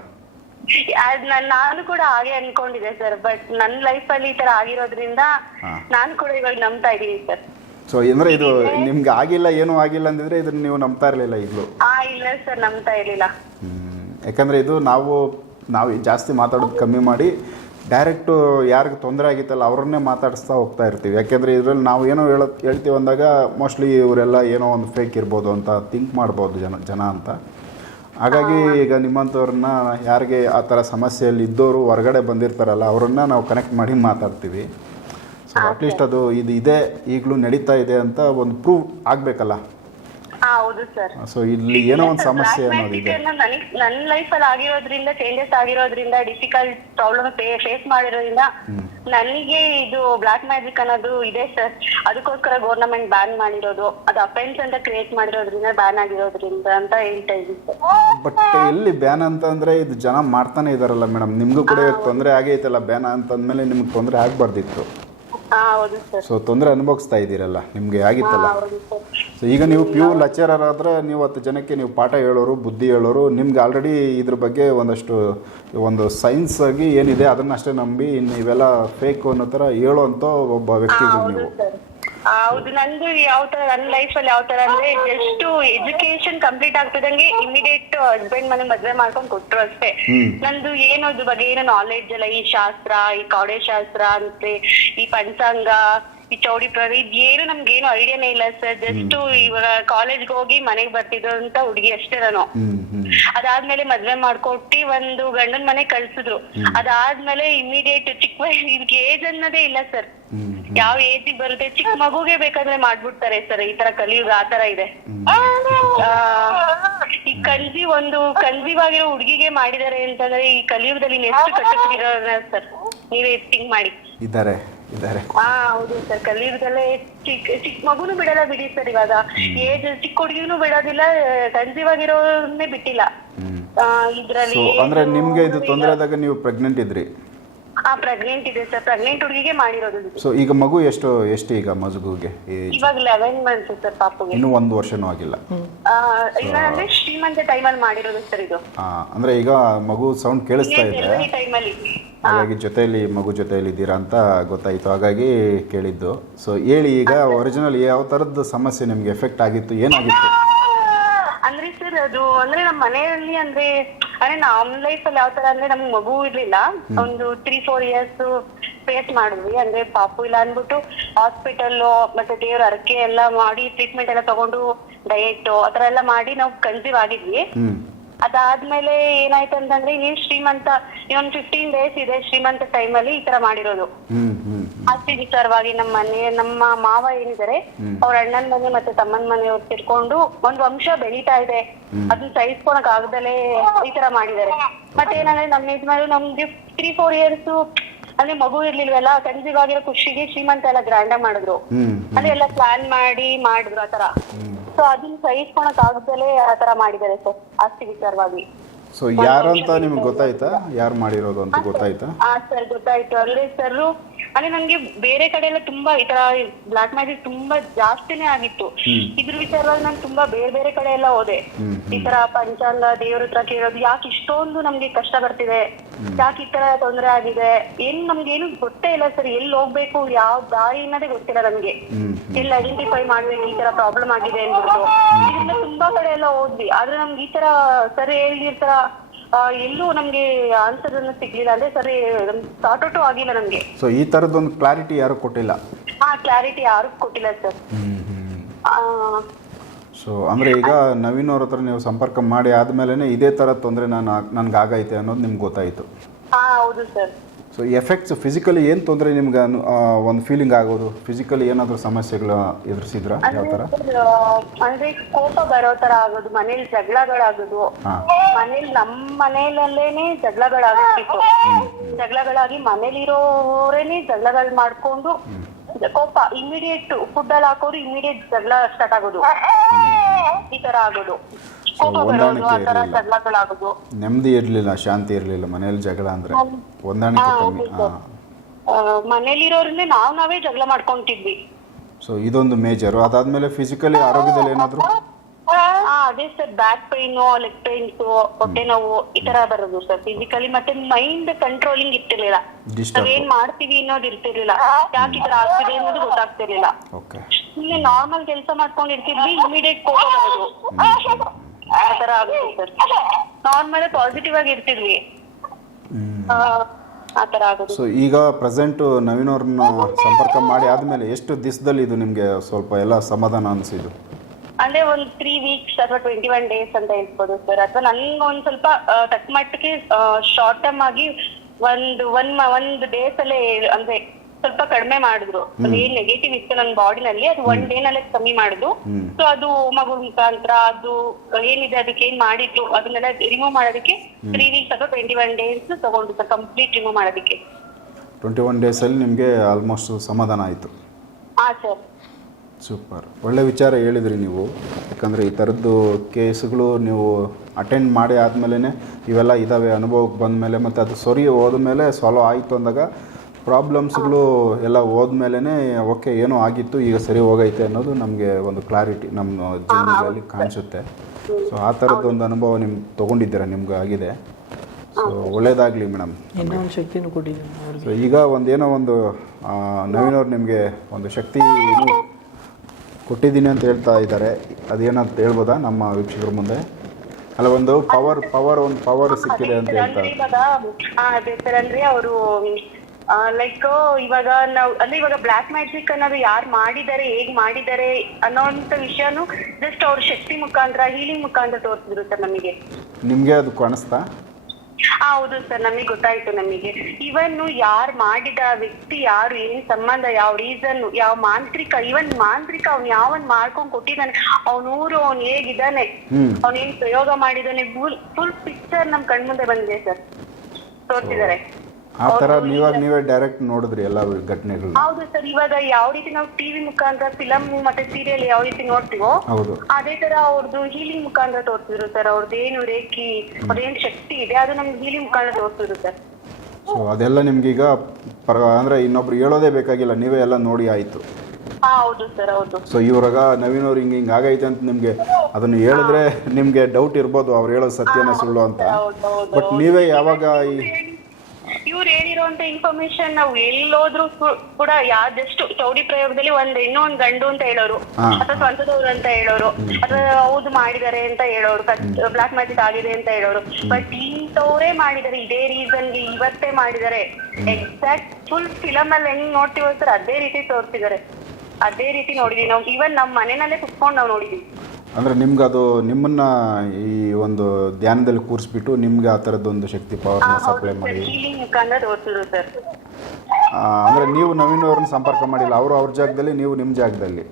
ಅದ್ ನಾನ್- ನಾನು ಕೂಡ ಹಾಗೆ ಅನ್ಕೊಂಡಿದೆ ಸರ್ ಬಟ್ ನನ್ನ ಲೈಫ್ ಅಲ್ಲಿ ಈ ತರ ಆಗಿರೋದ್ರಿಂದ ಹಾ. ನಾನು ಕೂಡ ಇವಾಗ ನಂಬ್ತಾ ಇದೀನಿ ಸರ್ ಸೊ ಏನಂದ್ರೆ ಇದು ನಿಮ್ಗೆ ಆಗಿಲ್ಲ ಏನೂ ಆಗಿಲ್ಲ ಅಂದಿದ್ರೆ ಇದನ್ನ ನೀವು ನಂಬ್ತಾ ಇರಲಿಲ್ಲ ಈಗಲೂ? ಆ ಇಲ್ಲ ಸರ್ ನಂಬ್ತಾ ಇರ್ಲಿಲ್ಲ. ಯಾಕಂದ್ರೆ ಇದು ನಾವು ನಾವು ಜಾಸ್ತಿ ಮಾತಾಡೋದು ಕಮ್ಮಿ ಮಾಡಿ ಡೈರೆಕ್ಟು ಯಾರಿಗೆ ತೊಂದರೆ ಆಗಿತ್ತಲ್ಲ ಅವ್ರನ್ನೇ ಮಾತಾಡಿಸ್ತಾ ಹೋಗ್ತಾ ಇರ್ತೀವಿ. ಯಾಕೆಂದರೆ ಇದರಲ್ಲಿ ನಾವು ಏನೋ ಹೇಳ ಹೇಳ್ತೀವಿ ಅಂದಾಗ ಮೋಸ್ಟ್ಲಿ ಇವರೆಲ್ಲ ಏನೋ ಒಂದು ಫೇಕ್ ಇರ್ಬೋದು ಅಂತ ಥಿಂಕ್ ಮಾಡ್ಬೋದು ಜನ ಜನ ಅಂತ. ಹಾಗಾಗಿ ಈಗ ನಿಮ್ಮಂಥವ್ರನ್ನ ಯಾರಿಗೆ ಆ ಥರ ಸಮಸ್ಯೆಯಲ್ಲಿ ಇದ್ದವರು ಹೊರಗಡೆ ಬಂದಿರ್ತಾರಲ್ಲ ಅವರನ್ನ ನಾವು ಕನೆಕ್ಟ್ ಮಾಡಿ ಮಾತಾಡ್ತೀವಿ. ಸೊ ಅಟ್ಲೀಸ್ಟ್ ಅದು ಇದು ಇದೆ ಈಗಲೂ ನಡೀತಾ ಇದೆ ಅಂತ ಒಂದು ಪ್ರೂವ್ ಆಗಬೇಕಲ್ಲ. ಹೌದು ಸರ್. ಸೊ ಇಲ್ಲಿ ಏನೋ ಒಂದು ಸಮಸ್ಯೆ ಅನ್ನೋದಿದೆ ನನ್ನ ಲೈಫ್ ಅಲ್ಲಿ ಆಗಿರೋದ್ರಿಂದ ಚೇಂಜಸ್ ಆಗಿರೋದ್ರಿಂದ ಡಿಫಿಕಲ್ಟ್ ಪ್ರಾಬ್ಲಮ್ ಫೇಸ್ ಮಾಡಿರೋದ್ರಿಂದ ನನಗೆ ಇದು ಬ್ಲಾಕ್ ಮ್ಯಾಜಿಕ್ ಅನ್ನೋದು ಇದೆ ಸರ್. ಅದಕ್ಕೋಸ್ಕರ ಗೌರ್ನಮೆಂಟ್ ಬ್ಯಾನ್ ಮಾಡಿರೋದು ಅದು ಅಫೆನ್ಸ್ ಅಂತ ಕ್ರಿಯೇಟ್ ಮಾಡಿರೋದ್ರಿಂದ ಬ್ಯಾನ್ ಆಗಿರೋದ್ರಿಂದ ಅಂತ ಹೇಳ್ತಾ ಇದ್ದೀನಿ ಸರ್. ಬಟ್ ಎಲ್ಲಿ ಬ್ಯಾನ್ ಅಂತಂದ್ರೆ ಇದು ಜನ ಮಾಡ್ತಾನೆ ಇದಾರಲ್ಲ ಮೇಡಮ್ ನಿಮ್ಗೂ ಕೂಡ ತೊಂದರೆ ಆಗೈತಲ್ಲ ಬ್ಯಾನ್ ಅಂತಂದ್ಮೇಲೆ ನಿಮ್ಗೆ ತೊಂದರೆ ಆಗ್ಬಾರ್ದಿತ್ತು. ಹೌದು ಸರ್. ಸೊ ತೊಂದರೆ ಅನುಭವಿಸ್ತಾ ಇದ್ದೀರಲ್ಲ ನಿಮಗೆ ಆಗಿತ್ತಲ್ಲ? ಹೌದು ಸರ್. ಸೊ ಈಗ ನೀವು ಪ್ಯೂರ್ ಲೆಕ್ಚರರ್ ಆದ್ರೆ ನೀವು ಹತ್ತು ಜನಕ್ಕೆ ನೀವು ಪಾಠ ಹೇಳೋರು ಬುದ್ಧಿ ಹೇಳೋರು ನಿಮ್ಗೆ ಆಲ್ರೆಡಿ ಇದ್ರ ಬಗ್ಗೆ ಒಂದಷ್ಟು ಒಂದು ಸೈನ್ಸ್ ಆಗಿ ಏನಿದೆ ಅದನ್ನಷ್ಟೇ ನಂಬಿ ಇನ್ನು ಇವೆಲ್ಲ ಫೇಕ್ ಅನ್ನೋ ಥರ ಹೇಳೋಂಥ ಒಬ್ಬ ವ್ಯಕ್ತಿ ನೀವು. ಹೌದು ನಂದು ಯಾವ ತರ ನನ್ನ ಲೈಫ್ ಅಲ್ಲಿ ಯಾವ ತರ ಅಂದ್ರೆ ಜಸ್ಟ್ ಎಜುಕೇಶನ್ ಕಂಪ್ಲೀಟ್ ಆಗ್ತದಂಗೆ ಇಮಿಡಿಯೇಟ್ ಹಸ್ಬೆಂಡ್ ಮನೆ ಮದ್ವೆ ಮಾಡ್ಕೊಂಡ್ ಕೊಟ್ರು ಅಷ್ಟೇ. ನಂದು ಏನು ಅದ್ರ ಬಗ್ಗೆ ಏನೋ ನಾಲೆಡ್ಜ್ ಇಲ್ಲ ಈ ಶಾಸ್ತ್ರ ಈ ಕೌಡೆ ಶಾಸ್ತ್ರ ಅಂತೆ ಈ ಪಂಚಾಂಗ ಈ ಚೌಡಿ ಪ್ರ ಇದೇನು ನಮ್ಗೆ ಏನು ಐಡಿಯಾನೇ ಇಲ್ಲ ಸರ್ ಜಸ್ಟ್ ಇವಾಗ ಕಾಲೇಜ್ಗೆ ಹೋಗಿ ಮನೆಗ್ ಬರ್ತಿದ್ರು ಅಂತ ಹುಡುಗಿ ಅಷ್ಟೇ ನಾನು. ಅದಾದ್ಮೇಲೆ ಮದ್ವೆ ಮಾಡ್ಕೊಟ್ಟಿ ಒಂದು ಗಂಡನ್ ಮನೆ ಕಳ್ಸಿದ್ರು. ಅದಾದ್ಮೇಲೆ ಇಮಿಡಿಯೇಟ್ ಚಿಕ್ಕ ವಯಸ್ಸು ಏಜ್ ಅನ್ನೋದೇ ಇಲ್ಲ ಸರ್ ಯಾವ ಏಜ್ ಬರುತ್ತೆ? ಚಿಕ್ಕ ಮಗುಗೆ ಬೇಕಾದ್ರೆ ಮಾಡ್ಬಿಡ್ತಾರೆ ಸರ್ ಈ ತರ ಕಲಿಯುಗ ಆ ತರ ಇದೆ. ಆ, ಈ ಕಲ್ವಿ ಒಂದು ಕಲ್ವಿವಾಗಿರೋ ಆಗಿರೋ ಹುಡುಗಿಗೆ ಮಾಡಿದ್ದಾರೆ ಅಂತಂದ್ರೆ ಈ ಕಲಿಯುಗದಲ್ಲಿ ಎಷ್ಟು ಕಟ್ಟಕ್ಕಿರೋ ಸರ್? ನೀವೇ ಥಿಂಕ್ ಮಾಡಿ. ಇದ್ದಾರೆ ಇದ್ದಾರೆ. ಹಾ ಹೌದು ಸರ್ ಕಲಿಯುಗದಲ್ಲೇ ಚಿಕ್ಕ ಚಿಕ್ಕ ಮಗುನು ಬಿಡಲ್ಲ ಬಿಡಿ ಸರ್ ಇವಾಗ. ಏಜ್ ಚಿಕ್ಕ ಹುಡುಗಿನೂ ಬಿಡೋದಿಲ್ಲ ಕನ್ಸೀವ್ ಆಗಿರೋನ್ನೇ ಬಿಟ್ಟಿಲ್ಲ. ಹ್ಮ್. ಆ, ಇದ್ರಲ್ಲಿ ಸೊ ಅಂದ್ರೆ ನಿಮ್ಗೆ ಇದು ತೊಂದರೆ ಆದಾಗ ನೀವು ಪ್ರೆಗ್ನೆಂಟ್ ಇದ್ರಿ? ಹಾ ಪ್ರೆಗ್ನೆಂಟ್ ಇದೆ ಸರ್ ಪ್ರೆಗ್ನೆಂಟ್ ಹುಡುಗಿಗೆ ಮಾಡಿರೋದು ಇದು. ಸೊ ಈಗ ಮಗು ಎಷ್ಟು ಎಷ್ಟು ಈಗ ಮಗುಗೆ ಏಜ್ ಇವಾಗ ಲೆವೆನ್ ಮಂತ್ಸ್ ಸರ್ ಪಾಪುಗೆ. ಇನ್ನೂ ಒಂದು ವರ್ಷನೂ ಆಗಿಲ್ಲ. ಆ, ಇಲ್ಲ ಅಂದ್ರೆ ಶ್ರೀಮಂತ ಟೈಮಲ್ಲಿ ಮಾಡಿರೋದು ಸರ್ ಇದು. ಆ, ಅಂದ್ರೆ ಈಗ ಮಗು ಸೌಂಡ್ ಕೇಳಿಸ್ತಾ ಇದೆ. ಡೆಲಿವರಿ ಟೈಮಲ್ಲಿ ಹಾಗಾಗಿ ಜೊತೆಯಲ್ಲಿ ಮಗು ಜೊತೆಯಲ್ಲಿ ಇದ್ದೀರಾ ಅಂತ ಗೊತ್ತಾಯಿತು. ಹಾಗಾಗಿ ಕೇಳಿದ್ದು. ಸೊ ಹೇಳಿ ಈಗ ಒರಿಜಿನಲ್ ಯಾವ ತರದ ಸಮಸ್ಯೆ ನಿಮ್ಗೆ ಎಫೆಕ್ಟ್ ಆಗಿತ್ತು ಏನಾಗಿತ್ತು? ಅಂದ್ರೆ ಸರ್ ಅದು ಅಂದ್ರೆ ನಮ್ಮ ಮನೆಯಲ್ಲಿ ಅಂದ್ರೆ ಅಂದ್ರೆ ನಮ್ ಲೈಫ್ ಅಲ್ಲಿ ಯಾವ ತರ ಅಂದ್ರೆ ನಮ್ಗ್ ಮಗು ಇರ್ಲಿಲ್ಲ. ಒಂದು ತ್ರೀ ಫೋರ್ ಇಯರ್ಸ್ ಫೇಸ್ ಮಾಡಿದ್ವಿ. ಅಂದ್ರೆ ಪಾಪು ಇಲ್ಲ ಅಂದ್ಬಿಟ್ಟು ಹಾಸ್ಪಿಟಲ್ ಮತ್ತೆ ದೇವ್ರ ಅರಕೆ ಎಲ್ಲ ಮಾಡಿ ಟ್ರೀಟ್ಮೆಂಟ್ ಎಲ್ಲ ತಗೊಂಡು ಡಯಟ್ ಆತರ ಎಲ್ಲ ಮಾಡಿ ನಾವು ಕನ್ಸೀವ್ ಆಗಿದ್ವಿ. ಅದಾದ್ಮೇಲೆ ಏನಾಯ್ತು ಅಂತಂದ್ರೆ ನೀವ್ ಶ್ರೀಮಂತ ಇನ್ನೊಂದ್ ಫಿಫ್ಟೀನ್ ಡೇಸ್ ಇದೆ ಶ್ರೀಮಂತ ಟೈಮ್ ಅಲ್ಲಿ ಈ ತರ ಮಾಡಿರೋದು. ಆಸ್ತಿ ವಿಚಾರವಾಗಿ ನಮ್ಮ ಮನೆ ನಮ್ಮ ಮಾವ ಏನಿದ್ದಾರೆ ಅವ್ರ ಅಣ್ಣನ ಮನೆ ಮತ್ತೆ ತಮ್ಮನ ಮನೆಯವ್ರು ತಿರ್ಕೊಂಡು ಒಂದ್ ವಂಶ ಬೆಳೀತಾ ಇದೆ. ಅದನ್ನ ಸಹಿಸ್ಕೊಳಕ್ ಆಗದಲೇ ಈ ತರ ಮಾಡಿದ್ದಾರೆ ಮತ್ತೆ ಏನಂದ್ರೆ ನಮ್ಮ ಯಜಮಾನರು ನಮ್ಗೆ ತ್ರೀ ಫೋರ್ ಇಯರ್ಸ್ ಅಂದ್ರೆ ಮಗು ಇರ್ಲಿಲ್ವಲ್ಲ ಕನ್ಸೀವ್ ಆಗಿರೋ ಖುಷಿಗೆ ಶ್ರೀಮಂತ ಎಲ್ಲ ಗ್ರ್ಯಾಂಡ್ ಮಾಡಿದ್ರು. ಅಂದ್ರೆ ಎಲ್ಲ ಪ್ಲಾನ್ ಮಾಡಿ ಮಾಡಿದ್ರು ಆತರ ಸೊ ಅದನ್ನ ಸಹಿಸ್ಕೊಳಕ್ ಆಗದಲೇ ಆತರ ಮಾಡಿದ್ದಾರೆ ಸರ್ ಆಸ್ತಿ ವಿಚಾರವಾಗಿ ಸೊ ಯಾರು ಅಂತ ನಿಮ್ಗೆ ಗೊತ್ತಾಯ್ತಾ? ಯಾರು ಮಾಡಿರೋದು ಅಂತ ಗೊತ್ತಾಯ್ತಾ? ಆ ಸರ್ ಗೊತ್ತಾಯ್ತು. ಅಂದ್ರೆ ಸರ್ ಅಂದ್ರೆ ನನ್ಗೆ ಬೇರೆ ಕಡೆ ಎಲ್ಲ ತುಂಬಾ ಈ ತರ ಬ್ಲಾಕ್ ಮ್ಯಾಜಿಕ್ ತುಂಬಾ ಜಾಸ್ತಿನೇ ಆಗಿತ್ತು. ಇದ್ರ ವಿಚಾರವಾಗಿ ನಾನು ತುಂಬಾ ಬೇರೆ ಬೇರೆ ಕಡೆ ಎಲ್ಲ ಹೋದೆ ಈ ತರ ಪಂಚಾಂಗ ದೇವ್ರ ಹತ್ರ ಕೇಳೋದು ಯಾಕೆ ಇಷ್ಟೊಂದು ನಮ್ಗೆ ಕಷ್ಟ ಬರ್ತಿದೆ? ಯಾಕೆ ಈ ತರ ತೊಂದರೆ ಆಗಿದೆ? ಏನ್ ನಮ್ಗೆ ಏನು ಗೊತ್ತೇ ಇಲ್ಲ ಸರ್ ಎಲ್ಲಿ ಹೋಗ್ಬೇಕು ಯಾವ ದಾರಿ ಅನ್ನೋದೇ ಗೊತ್ತಿಲ್ಲ ನಮ್ಗೆ. ಎಲ್ಲಿ ಐಡೆಂಟಿಫೈ ಮಾಡ್ಬೇಕು ಈ ತರ ಪ್ರಾಬ್ಲಮ್ ಆಗಿದೆ ಅಂದ್ಬಿಟ್ಟು. ಇದನ್ನ ತುಂಬಾ ಕಡೆ ಎಲ್ಲ ಹೋದ್ವಿ. ಆದ್ರೆ ನಮ್ಗೆ ಈ ತರ ಸರಿ ಹೇಳಿರ್ತಾರ ಎಲ್ಲೂ ನಮ್ಗೆ ಆನ್ಸರ್ ಅನ್ನು ಸಿಗ್ಲಿಲ್ಲ. ಅಂದ್ರೆ ಸರಿ ಸಾರ್ಟ್ ಔಟ್ ಆಗಿಲ್ಲ ನಮ್ಗೆ. ಸೊ ಈ ತರದೊಂದು ಕ್ಲಾರಿಟಿ ಯಾರು ಕೊಟ್ಟಿಲ್ಲ? ಹಾ ಕ್ಲಾರಿಟಿ ಯಾರು ಕೊಟ್ಟಿಲ್ಲ ಸರ್ ಸೊ ಅಂದ್ರೆ ಈಗ ನವೀನ್ ಅವ್ರ ಹತ್ರ ನೀವು ಸಂಪರ್ಕ ಮಾಡಿ ಆದ್ಮೇಲೆ ಇದೇ ತರ ತೊಂದರೆ ನಾನು ನನಗೆ ಆಗೈತೆ ಅನ್ನೋದು ನಿಮ್ಗೆ ಗೊತ್ತಾಯ್ತು. ಹಾ ಹೌದು ಸರ್ ಸೊ ಎಫೆಕ್ಟ್ಸ್ ಫಿಸಿಕಲಿ ಏನು ತೊಂದರೆ ನಿಮ್ಗೆ ಒಂದು ಫೀಲಿಂಗ್ ಆಗೋದು? ಫಿಸಿಕಲಿ ಏನಾದರೂ ಸಮಸ್ಯೆಗಳು ಎದುರಿಸಿದ್ರ? ಯಾವ ಥರ? ಅಂದ್ರೆ ಕೋಪ ಬರೋ ತರ ಆಗೋದು ಮನೇಲಿ ಜಗಳಗಳಾಗೋದು. ಮನೇಲಿ ನಮ್ಮ ಮನೇಲಲ್ಲೇನೆ ಜಗಳಗಳಾಗ್ತಿತ್ತು ಜಗಳಗಳಾಗಿ ಮನೇಲಿರೋರೇನೆ ಜಗಳಗಳು ಮಾಡ್ಕೊಂಡು ಕೋಪ ಇಮಿಡಿಯೇಟ್ ಫುಡ್ ಅಲ್ಲಿ ಹಾಕೋರು ಇಮಿಡಿಯೇಟ್ ಜಗಳ ಸ್ಟಾರ್ಟ್ ಆಗೋದು. ಈ ತರ ಆಗೋದು. ಕೋಪ ಬರೋದು ಆ ತರ. ಜಗಳಗಳಾಗೋದು ನೆಮ್ಮದಿ ಇರಲಿಲ್ಲ ಶಾಂತಿ ಇರಲಿಲ್ಲ ಮನೇಲಿ ಜಗಳ ಅಂದ್ರೆ ಹೊಂದಾಣಿಕೆ ಕಮ್ಮಿ ಹಾಂ. ಆ, ಮನೇಲಿರೋರ್ನೇ ನಾವ್ ನಾವೇ ಜಗಳ ಮಾಡ್ಕೊಂತಿದ್ವಿ. ಸೊ ಇದೊಂದು ಮೇಜರ್ ಅದಾದ್ಮೇಲೆ ಫಿಸಿಕಲಿ ಆರೋಗ್ಯದಲ್ಲಿ ಏನಾದರೂ? ಹಾ ಅದೇ sir back pain leg pains ಹೊಟ್ಟೆ ನೋವು ಈ ತರ ಬರೋದು ಸರ್ ಫಿಸಿಕಲಿ ಮತ್ತೆ ಮೈಂಡ್ ಕಂಟ್ರೋಲಿಂಗ್ ಇರ್ತಿರ್ಲಿಲ್ಲ. ಡಿಸ್ಟರ್ಬ್ ನಾವೇನ್ ಮಾಡ್ತೀವಿ ಅನ್ನೋದು ಇರ್ತಿರ್ಲಿಲ್ಲ. ಯಾಕೆ ಈ ತರ ಆಗ್ತಿದೆ ಅನ್ನೋದು ಗೊತ್ತಾಗ್ತಿರ್ಲಿಲ್ಲ. ಓಕೆ ನಾರ್ಮಲ್ ಕೆಲಸ ಮಾಡ್ಕೊಂಡಿರ್ತಿದ್ವಿ ಇಮಿಡಿಯೇಟ್ ಕೋಪ ಬರೋದು. ಆ ತರ ಆಗುತ್ತೆ ಸರ್. ನಾರ್ಮಲ್ ಪಾಸಿಟಿವ್ ಆಗಿ ಇರ್ತಿದ್ವಿ. ಆ, ತರ ಆಗೋದು. ಸೊ ಈಗ ಪ್ರೆಸೆಂಟ್ ನವೀನ್ ಅವ್ರನ್ನ ಸಂಪರ್ಕ ಮಾಡಿ ಆದ್ಮೇಲೆ ಎಷ್ಟು ದಿವಸದಲ್ಲಿ ಇದು ನಿಮಗೆ ಸ್ವಲ್ಪ ಎಲ್ಲ ಸಮಾಧಾನ ಅನಿಸಿದ್ದು? ಅಂದ್ರೆ ಒಂದ್ ತ್ರೀ ವೀಕ್ಸ್ ಅಥವಾ ಟ್ವೆಂಟಿ ಒನ್ ಡೇಸ್ ಅಂತ ಹೇಳ್ಬೋದು ಸರ್. ಅಥವಾ ನನ್ಗೆ ಒಂದ್ ಸ್ವಲ್ಪ ಟಕ್ ತಕ್ಕ ಮಟ್ಟಿಗೆ ಶಾರ್ಟ್ ಟರ್ಮ್ ಆಗಿ ಒಂದು ಒನ್ ಒಂದ್ ಡೇಸ್ ಅಲ್ಲೇ ಅಂದ್ರೆ ಸ್ವಲ್ಪ ಕಡಿಮೆ ಮಾಡಿದ್ರು. ಅದು ಏನ್ ನೆಗೆಟಿವ್ ಇತ್ತು ನನ್ನ ಬಾಡಿನಲ್ಲಿ ಅದು ಒನ್ ಡೇ ನಲ್ಲೇ ಕಮ್ಮಿ ಮಾಡುದು. ಸೊ ಅದು ಮಗು ಮುಖಾಂತರ ಅದು ಏನಿದೆ ಅದಕ್ಕೆ ಏನ್ ಮಾಡಿದ್ರು ಅದನ್ನೆಲ್ಲ ರಿಮೂವ್ ಮಾಡೋದಕ್ಕೆ ತ್ರೀ ವೀಕ್ಸ್ ಅಥವಾ ಟ್ವೆಂಟಿ ಒನ್ ಡೇಸ್ ತಗೊಂಡು ಸರ್ ಕಂಪ್ಲೀಟ್ ರಿಮೂವ್ ಮಾಡೋದಕ್ಕೆ. ಟ್ವೆಂಟಿ ಒನ್ ಅಲ್ಲಿ ನಿಮಗೆ ಆಲ್ಮೋಸ್ಟ್ ಸಮಾಧಾನ ಆಯಿತು. ಹಾ ಸರ್ ಸೂಪರ್ ಒಳ್ಳೆ ವಿಚಾರ ಹೇಳಿದ್ರಿ ನೀವು. ಯಾಕಂದರೆ ಈ ಥರದ್ದು ಕೇಸ್ಗಳು ನೀವು ಅಟೆಂಡ್ ಮಾಡಿ ಆದಮೇಲೆ ಇವೆಲ್ಲ ಇದ್ದಾವೆ ಅನುಭವಕ್ಕೆ ಬಂದಮೇಲೆ ಮತ್ತು ಅದು ಸರಿ ಹೋದ್ಮೇಲೆ ಸಾಲ್ವ್ ಆಯಿತು ಅಂದಾಗ ಪ್ರಾಬ್ಲಮ್ಸ್ಗಳು ಎಲ್ಲ ಹೋದ್ಮೇಲೆ ಓಕೆ ಏನೋ ಆಗಿತ್ತು ಈಗ ಸರಿ ಹೋಗೈತೆ ಅನ್ನೋದು ನಮಗೆ ಒಂದು ಕ್ಲಾರಿಟಿ ನಮ್ಮ ಜೀವನದಲ್ಲಿ ಕಾಣಿಸುತ್ತೆ. ಸೊ ಆ ಥರದ್ದೊಂದು ಅನುಭವ ನಿಮ್ಗೆ ತೊಗೊಂಡಿದ್ದೀರಾ? ನಿಮ್ಗೆ ಆಗಿದೆ. ಸೊ ಒಳ್ಳೇದಾಗಲಿ ಮೇಡಮ್. ಶಕ್ತಿನೂ ಕೊಟ್ಟಿದ್ದೀನಿ ಸೊ ಈಗ ಒಂದೇನೋ ಒಂದು ಏನೋ ನವೀನ್ ಅವ್ರು ನಿಮಗೆ ಒಂದು ಶಕ್ತಿ ಕೊಟ್ಟಿದ್ದೀನಿ ಅಂತ ಹೇಳ್ತಾ ಇದ್ದಾರೆ. ಅದೇನಂತ ಹೇಳ್ಬೋದಾ ನಮ್ಮ ವೀಕ್ಷಕರ ಮುಂದೆ? ಅಲ್ಲ ಒಂದು ಪವರ್ ಪವರ್ ಒಂದು ಪವರ್ ಸಿಕ್ಕಿದೆ ಅಂತ ಹೇಳ್ತಾರೆ ಅವರು ಲೈಕ್ ಇವಾಗ ನಾವು ಅಂದ್ರೆ ಇವಾಗ ಬ್ಲಾಕ್ ಮ್ಯಾಜಿಕ್ ಅನ್ನೋದು ಯಾರು ಮಾಡಿದ್ದಾರೆ ಹೇಗ್ ಮಾಡಿದ್ದಾರೆ ಅನ್ನೋಂತ ವಿಷಯನು ಜಸ್ಟ್ ಅವ್ರ ಶಕ್ತಿ ಮುಖಾಂತರ ಹೀಲಿಂಗ್ ಮುಖಾಂತರ ತೋರಿಸಿದ್ರು ಸರ್ ನಮಗೆ. ನಿಮ್ಗೆ ಅದು ಕಾಣಿಸ್ತಾ? ಹೌದು ಸರ್ ನಮಗೆ ಗೊತ್ತಾಯ್ತು ನಮಗೆ. ಇವನ್ ಯಾರು ಮಾಡಿದ ವ್ಯಕ್ತಿ ಯಾರು ಏನ್ ಸಂಬಂಧ ಯಾವ ರೀಸನ್ ಯಾವ ಮಾಂತ್ರಿಕ ಇವನ್ ಮಾಂತ್ರಿಕ ಅವ್ನ್ ಯಾವನ್ ಮಾಡ್ಕೊಂಡ್ ಕೊಟ್ಟಿದ್ದಾನೆ ಅವ್ನೂರು ಅವ್ನ್ ಹೇಗಿದ್ದಾನೆ ಅವ್ನ್ ಅವ್ನೇನ್ ಪ್ರಯೋಗ ಮಾಡಿದಾನೆ ಫುಲ್ ಫುಲ್ ಪಿಕ್ಚರ್ ನಮ್ ಕಣ್ಮುಂದೆ ಬಂದಿದೆ ಸರ್. ತೋರಿಸಿದ್ದಾರೆ. ಆ ಥರ ನೀವಾಗ ನೀವೇ ಡೈರೆಕ್ಟ್ ನೋಡಿದ್ರಿ ಎಲ್ಲ ಘಟನೆಗಳು ಹೌದು ಸರ್ ಇವಾಗ ಯಾವ ರೀತಿ ನಾವು ಟಿವಿ ಮುಖಾಂತರ ಫಿಲಮ್ ಮತ್ತೆ ಸೀರಿಯಲ್ ಯಾವ ರೀತಿ ನೋಡ್ತೀವೋ ಹೌದು. ಅದೇ ತರ ಅವ್ರದ್ದು ಹೀಲಿಂಗ್ ಮುಖಾಂತರ ತೋರಿಸಿದ್ರು ಸರ್. ಅವ್ರದ್ದು ಏನು ರೇಖಿ ಅವ್ರದ್ದೇನು ಶಕ್ತಿ ಇದೆ ಅದು ನಮ್ಗೆ ಹೀಲಿಂಗ್ ಮುಖಾಂತರ ತೋರಿಸಿದ್ರು ಸರ್. ಸೊ ಅದೆಲ್ಲ ನಿಮ್ಗೀಗ ಪರ ಅಂದ್ರೆ ಇನ್ನೊಬ್ರು ಹೇಳೋದೇ ಬೇಕಾಗಿಲ್ಲ ನೀವೇ ಎಲ್ಲ ನೋಡಿ ಆಯ್ತು. ಹಾ ಹೌದು ಸರ್ ಹೌದು. ಸೊ ಇವ್ರಾಗ ನವೀನ್ ಅವ್ರು ಹಿಂಗೆ ಹಿಂಗೆ ಆಗೈತೆ ಅಂತ ನಿಮಗೆ ಅದನ್ನು ಹೇಳಿದ್ರೆ ನಿಮಗೆ ಡೌಟ್ ಇರ್ಬೋದು ಅವ್ರು ಹೇಳೋದು ಸತ್ಯನ ಸುಳ್ಳು ಅಂತ. ಹೌದು ಹೌದು ಬಟ್ ನೀವೇ ಯಾವಾಗ ಈ ಇವ್ರು ಅಂತ ಇನ್ಫಾರ್ಮೇಶನ್ ನಾವು ಎಲ್ಲೋದ್ರು ಕೂಡ ಯಾವ್ದೆಷ್ಟು ಜಸ್ಟ್ ಚೌಡಿ ಪ್ರಯೋಗದಲ್ಲಿ ಒಂದ್ ಹೆಣ್ಣು ಒಂದ್ ಗಂಡು ಅಂತ ಹೇಳೋರು. ಹಾ. ಅಥವಾ ಸ್ವಂತದವ್ರು ಅಂತ ಹೇಳೋರು. ಅಥವಾ ಹೌದು ಮಾಡಿದಾರೆ ಅಂತ ಹೇಳೋರು. ಬ್ಲಾಕ್ ಮ್ಯಾಜಿಕ್ ಆಗಿದೆ ಅಂತ ಹೇಳೋರು. ಬಟ್ ಇಂಥವ್ರೇ ಮಾಡಿದ್ದಾರೆ. ಇದೇ ರೀಸನ್ಗೆ ಇವತ್ತೇ ಮಾಡಿದಾರೆ ಎಕ್ಸಾಕ್ಟ್ ಫುಲ್ ಫಿಲಮ್ ಅಲ್ಲಿ ಹೆಂಗ್ ನೋಡ್ತೀವೋ ಸರ್ ಅದೇ ರೀತಿ ತೋರ್ಸಿದಾರೆ ಅದೇ ರೀತಿ ನೋಡಿದೀವಿ. ನಾವು ಈವನ್ ನಮ್ಮ ಮನೆನಲ್ಲೇ ಕುತ್ಕೊಂಡು ನಾವು ನೋಡಿದೀವಿ. ಅಂದರೆ ನಿಮ್ಗೆ ಅದು ನಿಮ್ಮನ್ನ ಈ ಒಂದು ಧ್ಯಾನದಲ್ಲಿ ಕೂರಿಸ್ಬಿಟ್ಟು ನಿಮ್ಗೆ ಆ ಥರದ್ದೊಂದು ಶಕ್ತಿ ಪವರ್ನ ಸಪ್ಲೈ ಮಾಡಿ. ಹೀಲಿಂಗ್ ಮುಖಾಂತರ ತೋರಿಸಿದ್ರು ಸರ್. ಆ, ಅಂದ್ರೆ ನೀವು ನವೀನ್ ಅವ್ರನ್ನ ಸಂಪರ್ಕ ಮಾಡಿಲ್ಲ ಅವರು ಅವ್ರ ಜಾಗದಲ್ಲಿ ನೀವು ನಿಮ್ಮ ಜಾಗದಲ್ಲಿ.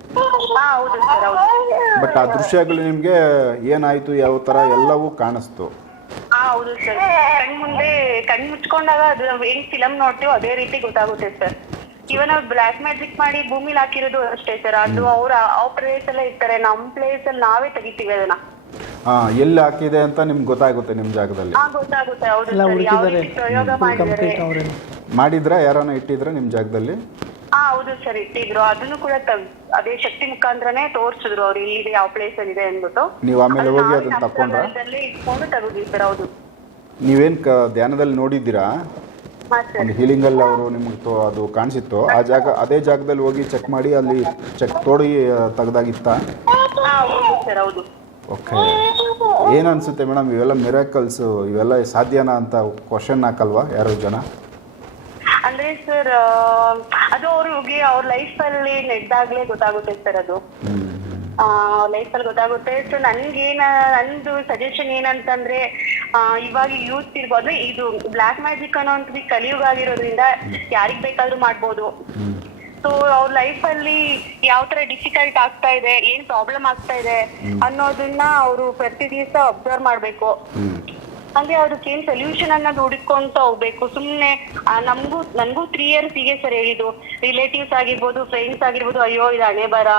ಹಾ ಹೌದು ಸರ್ ಹೌದು ಬಟ್ ಆ ದೃಶ್ಯಗಳು ನಿಮಗೆ ಏನಾಯಿತು ಯಾವ ಥರ ಎಲ್ಲವೂ ಕಾಣಿಸ್ತು. ಹಾ ಹೌದು ಸರ್. ಕಣ್ ಮುಂದೆ ಕಣ್ ಮುಚ್ಕೊಂಡಾಗ ಅದು ಏನ್ ಹೆಂಗ್ ಫಿಲಮ್ ನೋಡ್ತೀವೋ ಅದೇ ರೀತಿ ಗೊತ್ತಾಗುತ್ತೆ ಸರ್. ಇವನ್ ಅವ್ರು ಬ್ಲಾಕ್ ಮ್ಯಾಜಿಕ್ ಮಾಡಿ ಭೂಮಿಲಿ ಹಾಕಿರೋದು ಅಷ್ಟೇ ಸರ್ ಅದು ಅವ್ರ ಆ ಪ್ಲೇಸ್ ಎಲ್ಲ ಇರ್ತಾರೆ. ನಮ್ ಪ್ಲೇಸ್ ಅಲ್ಲಿ ನಾವೇ ತೆಗಿತೀವಿ ಅದನ್ನ. ಹಾ ಎಲ್ಲಿ ಹಾಕಿದೆ ಅಂತ ನಿಮ್ಗೆ ಗೊತ್ತಾಗುತ್ತೆ ನಿಮ್ಮ ಜಾಗದಲ್ಲಿ. ಹಾ ಗೊತ್ತಾಗುತ್ತೆ. ಹೌದು ಎಲ್ಲ ಸರ್ ಯಾವ ಹುಡುಕಿದ್ದಾರೆ. ರೀತಿ ಪ್ರಯೋಗ ಮಾಡಿದ್ದಾರೆ? ಕಂಪ್ಲೀಟ್ ಅವರೇ ಮಾಡಿದ್ರೆ ಯಾರನ್ನ ಇಟ್ಟಿದ್ರೆ ನಿಮ್ಮ ಜಾಗದಲ್ಲಿ? ಹಾ ಹೌದು ಸರ್ ಇಟ್ಟಿದ್ರು. ಅದನ್ನು ಕೂಡ ತಗ್- ಅದೇ ಶಕ್ತಿ ಮುಖಾಂತರನೇ ತೋರ್ಸಿದ್ರು ಅವ್ರು. ಇಲ್ಲಿದೆ ಯಾವ ಪ್ಲೇಸ್ ಅಲ್ಲಿ ಇದೆ ಅಂದ್ಬಿಟ್ಟು. ನೀವು ಆಮೇಲೆ ಹೋಗಿ ಅದನ್ನ ತಕೊಂಡ್ರಾ? ಇಟ್ಕೊಂಡು ತೆಗೆದ್ವಿ ಸರ್ ಹೌದು. ನೀವೇನು ಕ ಧ್ಯಾನದಲ್ಲಿ ನೋಡಿದ್ದೀರಾ? ಹಾ ಹೀಲಿಂಗ್ ಅಲ್ಲಿ ಅವರು ನಿಮ್ಗೆ ಅದು ಕಾಣಿಸಿತ್ತು. ಆ ಜಾಗ ಅದೇ ಜಾಗದಲ್ಲಿ ಹೋಗಿ ಚೆಕ್ ಮಾಡಿ ಅಲ್ಲಿ ಚೆಕ್ ತೋಡಿ ತೆಗ್ದಾಗಿತ್ತ? ಓಕೆ ಏನು ಅನಿಸುತ್ತೆ ಮೇಡಮ್ ಇವೆಲ್ಲ ಮಿರಾಕಲ್ಸ್ ಇವೆಲ್ಲ ಸಾಧ್ಯನಾ ಅಂತ ಕ್ವಶನ್ ಹಾಕಲ್ವಾ ಯಾರೋ ಜನ? ಅಂದ್ರೆ ಸರ್ ಅದು ಅವ್ರಿಗೆ ಅವ್ರ ಲೈಫ್ ಅಲ್ಲಿ ನೆಡ್ದಾಗ್ಲೇ ಗೊತ್ತಾಗುತ್ತೆ ಸರ್ ಅದು. ಲೈಫ್ ಅಲ್ಲಿ ಗೊತ್ತಾಗುತ್ತೆ. ಸೊ ನನ್ಗೇನ ನಂದು ಸಜೆಷನ್ ಏನಂತಂದ್ರೆ ಆ, ಇವಾಗ ಯೂತ್ ಇರ್ಬೋದು ಇದು ಬ್ಲಾಕ್ ಮ್ಯಾಜಿಕ್ ಅನ್ನೋಂಥದ್ದು ಈಗ ಕಲಿಯುಗ ಆಗಿರೋದ್ರಿಂದ ಯಾರಿಗ್ ಬೇಕಾದ್ರೂ ಮಾಡ್ಬೋದು. ಸೊ ಅವ್ರ ಲೈಫ್ ಅಲ್ಲಿ ಯಾವ ತರ ಡಿಫಿಕಲ್ಟ್ ಆಗ್ತಾ ಇದೆ ಏನ್ ಪ್ರಾಬ್ಲಮ್ ಆಗ್ತಾ ಇದೆ ಅನ್ನೋದನ್ನ ಅವರು ಪ್ರತಿ ದಿವಸ ಅಬ್ಸರ್ವ್ ಮಾಡ್ಬೇಕು ಹ್ಞೂ ಅದಕ್ಕೇನ್ ಸೊಲ್ಯೂಷನ್ ಅನ್ನೋದು ಹುಡುಕೊಂತ ಹೋಗ್ಬೇಕು. ಸುಮ್ನೆ ಆ, ನಮ್ಗೂ ನನ್ಗೂ ತ್ರೀ ಇಯರ್ಸ್ ಹೀಗೆ ಸರ್ ಹೇಳಿದ್ದು. ರಿಲೇಟಿವ್ಸ್ ಆಗಿರ್ಬೋದು ಫ್ರೆಂಡ್ಸ್ ಆಗಿರ್ಬೋದು ಅಯ್ಯೋ ಇದು ಹಣೆ ಬರ.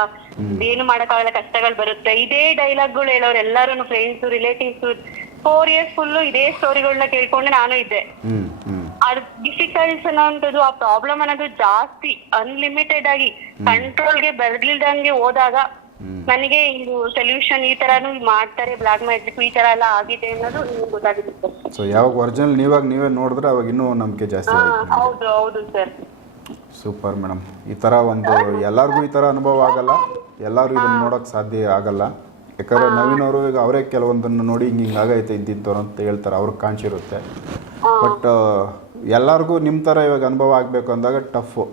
ಏನು ಮಾಡಕ್ಕಾಗಲ್ಲ ಕಷ್ಟಗಳು ಬರುತ್ತೆ. ಇದೇ ಡೈಲಾಗ್ಗಳು ಹೇಳೋರು ಎಲ್ಲಾರು friends relatives four years full ಇದೇ ಸ್ಟೋರಿಗಳನ್ನ ಕೇಳ್ಕೊಂಡೆ ನಾನು ಇದ್ದೆ. ಹ್ಮ್ ಹ್ಮ್. ಅದು ಡಿಫಿಕಲ್ಟ್ಸ್ ಅನ್ನೋಂಥದ್ದು ಆ ಪ್ರಾಬ್ಲಮ್ ಅನ್ನೋದು ಜಾಸ್ತಿ ಅನ್ಲಿಮಿಟೆಡ್ ಆಗಿ ಕಂಟ್ರೋಲ್ಗೆ ಬರ್ಲಿಲ್ದಂಗೆ ಹೋದಾಗ ನನಗೆ ಇದು ಸೊಲ್ಯೂಷನ್ ಈ ತರಾನು ಮಾಡ್ತಾರೆ ಬ್ಲಾಕ್ ಮ್ಯಾಜಿಕ್ ಈ ತರ ಎಲ್ಲ ಆಗಿದೆ ಅನ್ನೋದು ನಿಮ್ಗೆ ಗೊತ್ತಾಗಿರುತ್ತೆ. ಸೊ ಯಾವಾಗ ಒರಿಜಿನಲ್ ನೀವಾಗ ನೀವೇ ನೋಡಿದ್ರೆ ಅವಾಗ ಇನ್ನೂ ನಂಬಿಕೆ ಜಾಸ್ತಿ ಹಾ ಆಗುತ್ತೆ ಹೌದು ಹೌದು ಸರ್ ಸೂಪರ್ ಮೇಡಮ್ ಈ ಥರ ಒಂದು ಎಲ್ಲರಿಗೂ ಈ ಥರ ಅನುಭವ ಆಗಲ್ಲ ಎಲ್ಲರೂ ಇದನ್ನು ನೋಡೋಕೆ ಸಾಧ್ಯ ಆಗಲ್ಲ. ಯಾಕಂದ್ರೆ ನವೀನ್ ಅವರು ಈಗ ಅವರೇ ಕೆಲವೊಂದನ್ನು ನೋಡಿ ಹಿಂಗೆ ಹಿಂಗೆ ಆಗೈತೆ ಇದ್ದಿದ್ದು ಅಂತ ಹೇಳ್ತಾರೆ ಅವ್ರಿಗೆ ಕಾಣಿಸಿರುತ್ತೆ. ಬಟ್ ಎಲ್ಲರಿಗೂ ನಿಮ್ಮ ಥರ ಇವಾಗ ಅನುಭವ ಆಗಬೇಕು ಅಂದಾಗ ಟಫು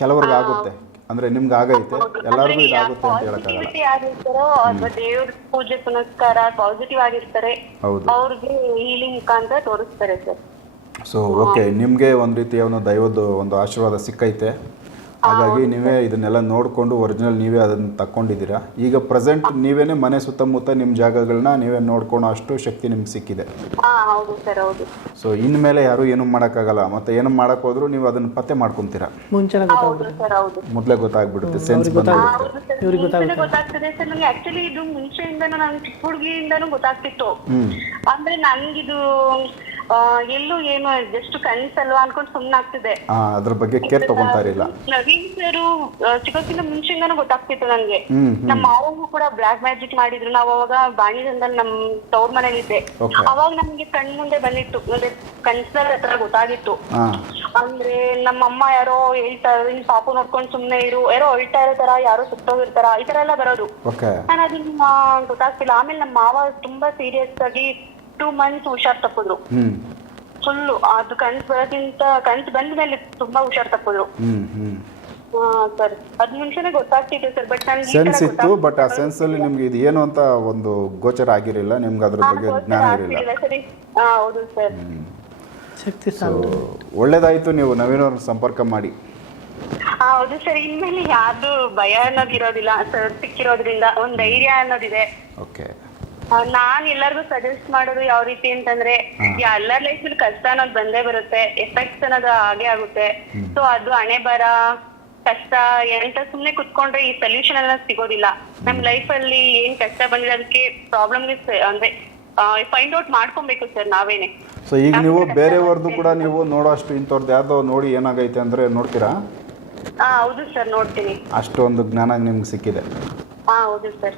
ಕೆಲವ್ರಿಗೆ ಆಗುತ್ತೆ ಅಂದರೆ ನಿಮ್ಗೆ ಆಗೈತೆ? ಎಲ್ಲರಿಗೂ ಇದಾಗುತ್ತೆ ಅಂತ ಹೇಳಕ್ ಪಾಸಿಟಿವಿಟಿ ಆಗಿರ್ತಾರೋ ಅಥವಾ ದೇವ್ರ ಪೂಜೆ ಪುನಸ್ಕಾರ ಪಾಸಿಟಿವ್ ಆಗಿರ್ತಾರೆ ಹೌದು. ಅವ್ರಿಗೆ ಹೀಲಿಂಗ್ ಮುಖಾಂತರ ತೋರಿಸ್ತಾರೆ ಸರ್. ಸೊ ಓಕೆ ನಿಮಗೆ ಒಂದು ರೀತಿಯ ಒಂದು ದೈವದ ಒಂದು ಆಶೀರ್ವಾದ ಸಿಕ್ಕೈತೆ. ಹಾಗಾಗಿ ನೀವೇ ಇದನ್ನೆಲ್ಲ ನೋಡಿಕೊಂಡು ಒರಿಜಿನಲ್ ನೀವೇ ಅದನ್ನು ತಕ್ಕೊಂಡಿದ್ದೀರಾ? ಈಗ ಪ್ರೆಸೆಂಟ್ ನೀವೇನೇ ಮನೆ ಸುತ್ತಮುತ್ತ ನಿಮ್ಮ ಜಾಗಗಳನ್ನ ನೀವೇ ನೋಡ್ಕೊಳೋ ಅಷ್ಟು ಶಕ್ತಿ ನಿಮ್ಗೆ ಸಿಕ್ಕಿದೆ. ಹಾ ಹೌದು ಸರ್ ಹೌದು. ಸೊ ಇನ್ಮೇಲೆ ಯಾರು ಏನು ಮಾಡೋಕ್ಕಾಗಲ್ಲ. ಮತ್ತೆ ಏನು ಮಾಡಕ್ ಹೋದ್ರು ನೀವು ಅದನ್ನ ಪತ್ತೆ ಮಾಡ್ಕೊಂತೀರಾ? ಮುಂಚೆನೆ ಹೌದು ಗೊತ್ತಾಗ್ಬಿಡುತ್ತೆ. ಸರ್ ಹೌದು. ಮೊದಲೇ ಗೊತ್ತಾಗ್ಬಿಡುತ್ತೆ ಸೆನ್ಸ್ ಬಂದ್ಬಿಡುತ್ತೆ. ಹೌದು ಸರ್ ಇವ್ರಿಗೆ ಮುಂಚೆನೇ ಗೊತ್ತಾಗ್ತದೆ ಸರ್ ನಂಗೆ ಆಕ್ಚುಲಿ ಇದು ಮುಂಚೆಯಿಂದನೂ ನಾನು ಚಿಕ್ಕ ಹುಡುಗಿಯಿಂದನೂ ಗೊತ್ತಾಗ್ತಿತ್ತು. ಅಂದ್ರೆ ನನ್ಗಿದು ಆ, ಎಲ್ಲೂ ಏನು ಜಸ್ಟ್ ಕನ್ಸಲ್ವಾ ಅನ್ಕೊಂಡು ಸುಮ್ನಾಗ್ತಿದೆ ಆಗ್ತಿದೆ ಅದ್ರ ಬಗ್ಗೆ ಕೇರ್ ತೊಗೊತಾ ಇರಲಿಲ್ಲ ನವೀನ್ ಸರ್ ಚಿಕ್ಕಕ್ಕಿಂತ ಮುಂಚೆಯಿಂದಾನು ಗೊತ್ತಾಗ್ತಿತ್ತು ನನ್ಗೆ ನಮ್ಮ ಮಾವಗೂ ಕೂಡ ಬ್ಲಾಕ್ ಮ್ಯಾಜಿಕ್ ಮಾಡಿದ್ರು. ನಾವು ಅವಾಗ ಬಾಣಿದಂದಲ್ಲಿ ನಮ್ ತವ್ರ ಮನೇಲಿದ್ದೆ. Okay. ಅವಾಗ ನಮ್ಗೆ ಕಣ್ ಮುಂದೆ ಬಂದಿತ್ತು. ಅಂದ್ರೆ ಕನ್ಸಲ್ ಹತ್ರ ಗೊತ್ತಾಗಿತ್ತು. ಹಾಂ. ಅಂದ್ರೆ ನಮ್ಮ ಅಮ್ಮ ಯಾರೋ ಹೇಳ್ತಾರೆ ನಿನ್ ಪಾಪು ನೋಡ್ಕೊಂಡು ಸುಮ್ನೆ ಇರು. ಯಾರೋ ಅಳ್ತಾ ಇರೋ ತರ ಯಾರೋ ಸುತ್ತೋಗಿರ್ತಾರ ಈ ತರ ಎಲ್ಲ ಬರೋದು. ಓಕೆ. ನಾನು ಅದನ್ನ ಗೊತ್ತಾಗ್ತಿಲ್ಲ. ಆಮೇಲೆ ನಮ್ಮ ಮಾವ ತುಂಬಾ ಸೀರಿಯಸ್ ಆಗಿ ಟೂ ಮಂತ್ ಹುಷಾರ್ ತಪ್ಪಿದ್ರು. ಫುಲ್ ಅದು ಕನ್ಸ್ ಬರೋಕ್ಕಿಂತ ಕನ್ಸ್ ಬಂದ ಮೇಲೆ ತುಂಬಾ ಹುಷಾರ್ ತಪ್ಪಿದ್ರು. ಸರ್. ಅದ್ ಮುಂಚೆನೆ ಗೊತ್ತಾಗ್ತಿತ್ತು ಸರ್ ಬಟ್ ನನ್ಗೆ ಸೆನ್ಸ್ ಇತ್ತು ಬಟ್ ಆ ಸೆನ್ಸ್ ಅಲ್ಲಿ ನಿಮ್ಗೆ ಇದು ಏನು ಅಂತ ಒಂದು ಗೋಚರ ಆಗಿರಲಿಲ್ಲ ನಿಮ್ಗೆ ಅದ್ರ ಬಗ್ಗೆ ಜ್ಞಾನ ಇರಲಿಲ್ಲ. ಸರಿ. ಹಾ ಹೌದು ಸರ್. ಸೊ ಸಾಲ ನೀವು ನವೀನ್ ಅವ್ರನ್ನ ಸಂಪರ್ಕ ಮಾಡಿ. ಹೌದು ಸರ್. ಇನ್ಮೇಲೆ ಯಾರ್ದು ಭಯ ಅನ್ನೋದು ಇರೋದಿಲ್ಲ ಸರ್ ಸಿಕ್ಕಿರೋದ್ರಿಂದ ಒಂದ್ ಧೈರ್ಯ ಅನ್ನೋದಿದೆ. ಓಕೆ ನಾನ್ ಎಲ್ಲರಿಗೂ ಸಜೆಸ್ಟ್ ಮಾಡೋದು ಯಾವ ರೀತಿ ಅಂತಂದ್ರೆ ಎಲ್ಲರ ಲೈಫ್ ಅಲ್ಲಿ ಕಷ್ಟ ಅನ್ನೋದು ಬಂದೇ ಬರುತ್ತೆ ಎಫೆಕ್ಟ್ಸ್ ಅನ್ನೋದು ಹಾಗೆ ಆಗುತ್ತೆ. ಸೊ ಅದು ಹಣೆ ಬರ ಕಷ್ಟ ಎಂತ ಸುಮ್ನೆ ಕುತ್ಕೊಂಡ್ರೆ ಈ ಸೊಲ್ಯೂಷನ್ ಎಲ್ಲ ಸಿಗೋದಿಲ್ಲ. ನಮ್ ಲೈಫ್ ಅಲ್ಲಿ ಏನ್ ಕಷ್ಟ ಬಂದಿದೆ ಅದಕ್ಕೆ ಪ್ರಾಬ್ಲಮ್ ಅಂದ್ರೆ ಫೈಂಡ್ ಔಟ್ ಮಾಡ್ಕೊಬೇಕು ಸರ್ ನಾವೇನೆ. ಸೊ ಈಗ ನೀವು ಬೇರೆಯವ್ರದ್ದು ಕೂಡ ನೀವು ನೋಡೋಷ್ಟು ಇಂಥವ್ರದ್ದು ಯಾವ್ದೋ ನೋಡಿ ಏನಾಗೈತೆ ಅಂದ್ರೆ ನೋಡ್ತೀರಾ? ಹೌದು ಸರ್ ನೋಡ್ತೀನಿ. ಅಷ್ಟೊಂದು ಜ್ಞಾನ ನಿಮ್ಗೆ ಸಿಕ್ಕಿದೆ. ಹಾ ಹೌದು ಸರ್.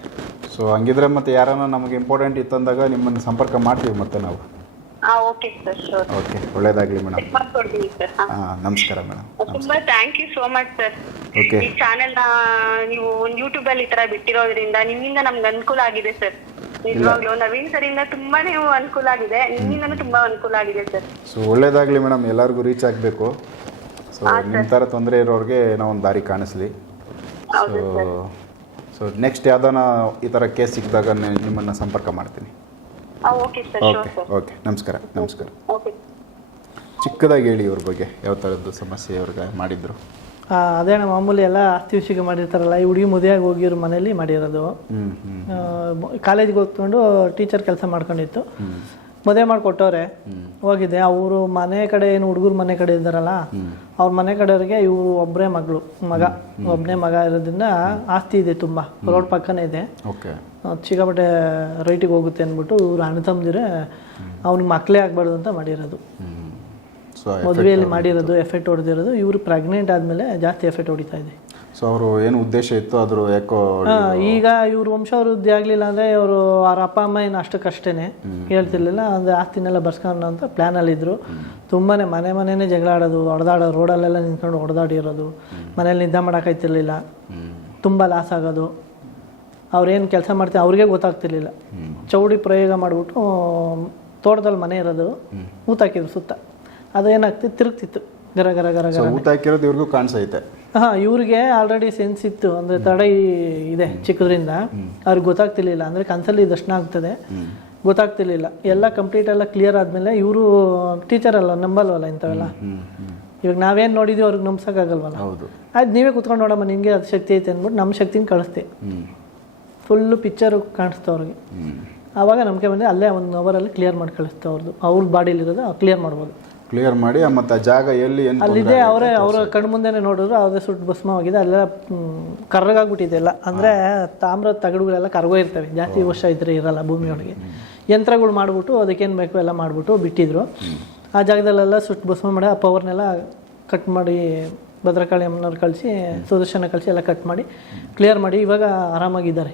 ಸೊ ಹಂಗಿದ್ರೆ ಮತ್ತೆ ಯಾರನ್ನ ನಮಗೆ ಇಂಪಾರ್ಟೆಂಟ್ ಇತ್ತಂದಾಗ ನಿಮ್ಮನ್ನ ಸಂಪರ್ಕ ಮಾಡ್ತೀವಿ ಮತ್ತೆ ನಾವು. ಆ ಓಕೆ ಸರ್ ಶೋರ್ ಓಕೆ ಒಳ್ಳೇದಾಗಲಿ ಮೇಡಮ್. ಚೆಕ್ ಮಾಡ್ಕೊಡ್ತೀನಿ ಸರ್ ಹಾ. ಹಾಂ ನಮಸ್ಕಾರ ಮೇಡಮ್. ತುಂಬಾ thank you so much sir. Okay ಈ ಚಾನೆಲ್ ನೀವು ಯೂಟ್ಯೂಬ್ ಅಲ್ಲಿ ಈ ತರ ಬಿಟ್ಟಿರೋದ್ರಿಂದ ನಿಮ್ಮಿಂದ ನಮ್ಗೆ ಅನುಕೂಲ ಆಗಿದೆ ಸರ್. ನಿಜವಾಗ್ಲೂ ನವೀನ್ ಸರ್ ಇಂದ ತುಂಬಾನೇ ಅನುಕೂಲ ಆಗಿದೆ. ನಿಮ್ಮಿಂದನೂ ತುಂಬಾ ಅನುಕೂಲ ಆಗಿದೆ ಸರ್. ಸೊ ಒಳ್ಳೇದಾಗಲಿ ಮೇಡಮ್. ಎಲ್ಲರಿಗೂ ರೀಚ್ ಆಗಬೇಕು. ಸೊ ನಿಮ್ಮ ಥರ ತೊಂದರೆ ಇರೋರ್ಗೆ ನಾವೊಂದು ದಾರಿ ಕಾಣಿಸ್ಲಿ. ಸೊ ಸೊ ನೆಕ್ಸ್ಟ್ ಯಾವ್ದಾನ ಈ ಥರ ಕೇಸ್ ಸಿಕ್ಕಿದಾಗ ನಿಮ್ಮನ್ನು ಸಂಪರ್ಕ ಮಾಡ್ತೀನಿ. Okay sir sure okay sir okay ನಮಸ್ಕಾರ ನಮಸ್ಕಾರ. ಓಕೆ ಚಿಕ್ಕದಾಗಿ ಹೇಳಿ ಇವ್ರ ಬಗ್ಗೆ ಯಾವ ಥರದ್ದು ಸಮಸ್ಯೆ ಇವ್ರಿಗೆ ಮಾಡಿದ್ರು? ಆ, ಅದೇ ನಮ್ಮ ಮಾಮೂಲಿ ಎಲ್ಲ ಆಸ್ತಿ ವಿಷಯಕ್ಕೆ ಮಾಡಿರ್ತಾರಲ್ಲ ಈ ಹುಡುಗಿ ಮದುವೆಯಾಗಿ ಹೋಗಿರೋ ಮನೇಲಿ ಮಾಡಿರೋದು. ಕಾಲೇಜ್ಗೆ ಹೋಗ್ಕೊಂಡು ಟೀಚರ್ ಕೆಲಸ ಮಾಡ್ಕೊಂಡಿತ್ತು. ಮದುವೆ ಮಾಡಿಕೊಟ್ಟವ್ರೆ. ಹೋಗಿದೆ. ಅವರು ಮನೆ ಕಡೆ ಏನು ಹುಡುಗರು ಮನೆ ಕಡೆ ಇದ್ದಾರಲ್ಲ ಅವ್ರ ಮನೆ ಕಡೆಯವ್ರಿಗೆ ಇವರು ಒಬ್ಬರೇ ಮಗಳು ಮಗ. ಒಬ್ಬನೇ ಮಗ ಇರೋದ್ರಿಂದ ಆಸ್ತಿ ಇದೆ ತುಂಬ. ರೋಡ್ ಪಕ್ಕನೇ ಇದೆ. ಚಿಕ್ಕಪಟ್ಟೆ ರೈಟಿಗೆ ಹೋಗುತ್ತೆ ಅಂದ್ಬಿಟ್ಟು ಇವ್ರು ಅಣ್ಣ ತಮ್ಮದಿರೆ ಅವ್ನಿಗೆ ಮಕ್ಕಳೇ ಆಗಬಾರ್ದು ಅಂತ ಮಾಡಿರೋದು. ಮದುವೆಯಲ್ಲಿ ಮಾಡಿರೋದು ಎಫೆಕ್ಟ್ ಹೊಡೆದಿರೋದು ಇವರು ಪ್ರೆಗ್ನೆಂಟ್ ಆದಮೇಲೆ ಜಾಸ್ತಿ ಎಫೆಕ್ಟ್ ಹೊಡಿತಾ ಇದೆ. ಸೊ ಅವರು ಏನು ಉದ್ದೇಶ ಇತ್ತು ಅದ್ರ ಯಾಕೋ ಈಗ ಇವ್ರ ವಂಶವೃದ್ಧಿ ಆಗಲಿಲ್ಲ ಅಂದರೆ ಇವರು ಅವ್ರ ಅಪ್ಪ ಅಮ್ಮ ಏನು ಅಷ್ಟಕ್ಕಷ್ಟೇನೆ ಹೇಳ್ತಿರ್ಲಿಲ್ಲ. ಅಂದರೆ ಆಸ್ತಿನೆಲ್ಲ ಬರ್ಸ್ಕೊಂಡು ಅಂತ ಇದ್ರು. ತುಂಬಾ ಮನೆ ಮನೆನೇ ಜಗಳ ಆಡೋದು ಹೊಡೆದಾಡೋದು ರೋಡಲ್ಲೆಲ್ಲ ನಿಂತ್ಕೊಂಡು ಹೊಡೆದಾಡಿರೋದು ಮನೇಲಿ ನಿದ್ದೆ ಮಾಡೋಕ್ಕಾಯ್ತಿರ್ಲಿಲ್ಲ ತುಂಬ ಲಾಸ್ ಆಗೋದು. ಅವ್ರೇನು ಕೆಲಸ ಮಾಡ್ತೀವಿ ಅವ್ರಿಗೆ ಗೊತ್ತಾಗ್ತಿರ್ಲಿಲ್ಲ. ಚೌಡಿ ಪ್ರಯೋಗ ಮಾಡಿಬಿಟ್ಟು ತೋಟದಲ್ಲಿ ಮನೆ ಇರೋದು. ಊತಾಕಿದ್ರು ಸುತ್ತ. ಅದೇನಾಗ್ತಿತ್ತು ತಿರುಗ್ತಿತ್ತು. ಗರ ಗರ ಗರ ಗರ ಊಟ ಹಾಕಿರೋದು ಇವ್ರಿಗೂ ಕಾಣಿಸೈತೆ. ಹಾ ಇವ್ರಿಗೆ ಆಲ್ರೆಡಿ ಸೆನ್ಸ್ ಇತ್ತು. ಅಂದ್ರೆ ತಡ ಇದೆ ಚಿಕ್ಕದ್ರಿಂದ. ಅವ್ರಿಗೆ ಗೊತ್ತಾಗ್ತಿರ್ಲಿಲ್ಲ. ಅಂದ್ರೆ ಕನ್ಸಲ್ಲಿ ದರ್ಶನ ಆಗ್ತದೆ. ಗೊತ್ತಾಗ್ತಿರ್ಲಿಲ್ಲ. ಎಲ್ಲ ಕಂಪ್ಲೀಟ್ ಎಲ್ಲ ಕ್ಲಿಯರ್ ಆದ್ಮೇಲೆ ಇವರು ಟೀಚರ್ ಅಲ್ಲ ನಂಬಲ್ವಲ್ಲ ಇಂಥವೆಲ್ಲ? ಇವಾಗ ನಾವೇನು ನೋಡಿದೀವಿ ಅವ್ರಿಗೆ ನಂಬ್ಸಕ್ಕಾಗಲ್ವಲ್ಲ? ಹೌದು. ಆಯ್ತು ನೀವೇ ಕುತ್ಕೊಂಡು ನೋಡಮ್ಮ ನಿಮಗೆ ಅದು ಶಕ್ತಿ ಐತೆ ಅಂದ್ಬಿಟ್ಟು ನಮ್ಮ ಶಕ್ತಿನ ಕಳಿಸ್ತೆ ಫುಲ್ಲು ಪಿಕ್ಚರು ಕಾಣಿಸ್ತು ಅವ್ರಿಗೆ. ಆವಾಗ ನಮಗೆ ಬಂದರೆ ಅಲ್ಲೇ ಒಂದು ಅವರಲ್ಲಿ ಕ್ಲಿಯರ್ ಮಾಡಿ ಕಳಿಸ್ತು ಅವ್ರದ್ದು ಅವ್ರ ಬಾಡಿಲಿರೋದು ಕ್ಲಿಯರ್ ಮಾಡ್ಬೋದು. ಕ್ಲಿಯರ್ ಮಾಡಿ ಮತ್ತೆ ಆ ಜಾಗ ಎಲ್ಲಿ ಏನು ಅಲ್ಲಿದೆ ಅವರೇ ಅವರ ಕಣ್ಣು ಮುಂದೆನೆ ನೋಡಿದ್ರು ಅವರೇ ಸುಟ್ಟು ಭಸ್ಮವಾಗಿದೆ ಅಲ್ಲೆಲ್ಲ ಕರ್ರಗಾಗ್ಬಿಟ್ಟಿದೆ ಎಲ್ಲ. ಅಂದರೆ ತಾಮ್ರದ ತಗಡುಗಳೆಲ್ಲ ಕರ್ಗೋಗಿರ್ತವೆ ಜಾಸ್ತಿ ವರ್ಷ ಇದ್ರೆ ಇರಲ್ಲ ಭೂಮಿಯೊಳಗೆ. ಯಂತ್ರಗಳು ಮಾಡಿಬಿಟ್ಟು ಅದಕ್ಕೇನು ಬೇಕು ಎಲ್ಲ ಮಾಡಿಬಿಟ್ಟು ಬಿಟ್ಟಿದ್ರು. ಆ ಜಾಗದಲ್ಲೆಲ್ಲ ಸುಟ್ಟು ಭಸ್ಮ ಮಾಡಿ ಆ ಪವರ್ನೆಲ್ಲ ಕಟ್ ಮಾಡಿ ಭದ್ರಕಾಳಿ ಅಮ್ಮನವ್ರು ಕಳಿಸಿ ಸುದರ್ಶನ ಕಳಿಸಿ ಎಲ್ಲ ಕಟ್ ಮಾಡಿ ಕ್ಲಿಯರ್ ಮಾಡಿ ಇವಾಗ ಆರಾಮಾಗಿದ್ದಾರೆ.